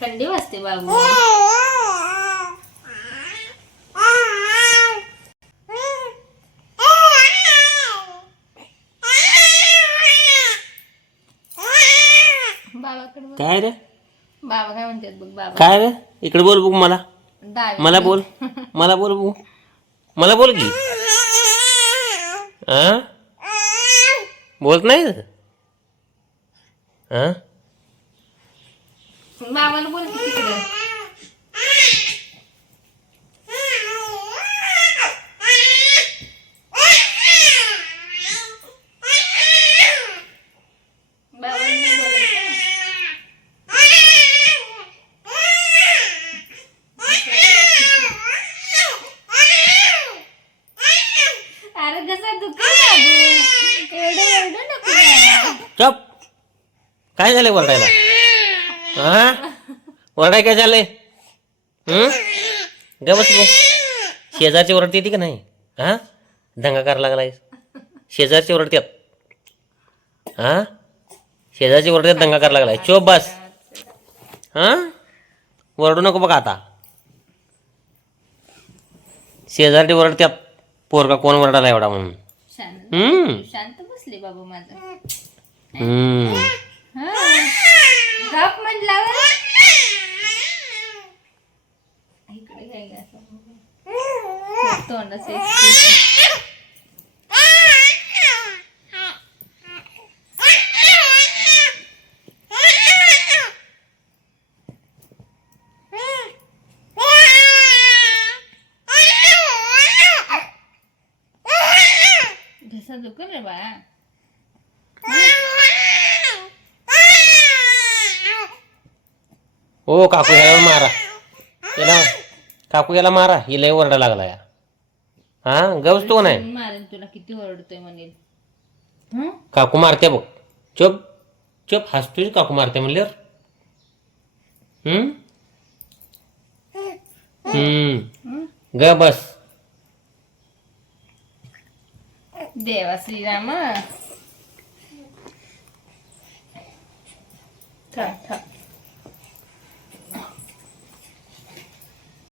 थंडी वाजते बाबू. काय रे? बाबा काय म्हणतात बघ बाबा. काय रे? इकडे बोल बघ मला. डावी. मला बोल. मला बोल बघू. मला बोल की. हा बोलत नाही? हा बाबाला बोल की तिकडे बाबाला नाही बोलायचं अरे कसा दुखी बाबू एवढं एवढं नको बाबा. तिकडे काय झालं बोलतायला? हा वरडाय काय झालंय? हं? ग बस शेजारची ओरडते येते का नाही? हा दंगा करायला लागलाय शेजारची ओरडत्यात हा शेजारची ओरडत्यात दंगा करायला लागलाय. चोप बस. हा ओरडू नको बघा आता. शेजारची ओरडत्यात पोरगा कोण ओरडायला एवढा म्हणून? शांत हम्म शांत बसले बाबा माझं. हम्म इकडे काय गं असं? तोंडाचं expression. घसा दुखल रे बाळा ओ काकू याला मारा याला काकू याला मारा ही लय ओरडा लागला या. हा गवस तो नाही. मारेन तुला किती ओरडतोय म्हणेल. हं? काकू मारते बघ. चुप चुप हसतोय काकू मारते म्हणल्यावर. हम्म हम्म ग बस. देवा श्रीराम. थांब थांब.